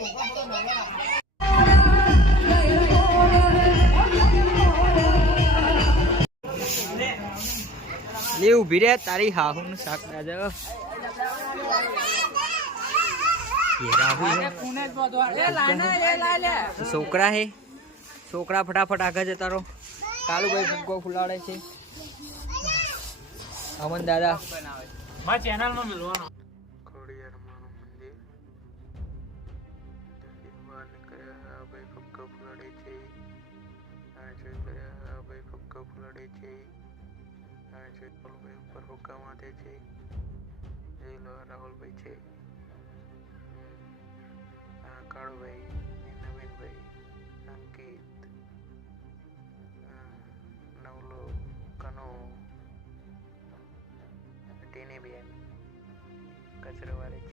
લે ઉભી રે તારી હાહુ નું શાક દાદા છોકરા હે છોકરા ફટાફટ આગળ જતા રહો કાલુભાઈ ફૂગો ફુલાડે છે અમન દાદા મારા ચેનલ માં મિલવાનો રાહુલભાઈ છે કાળુભાઈ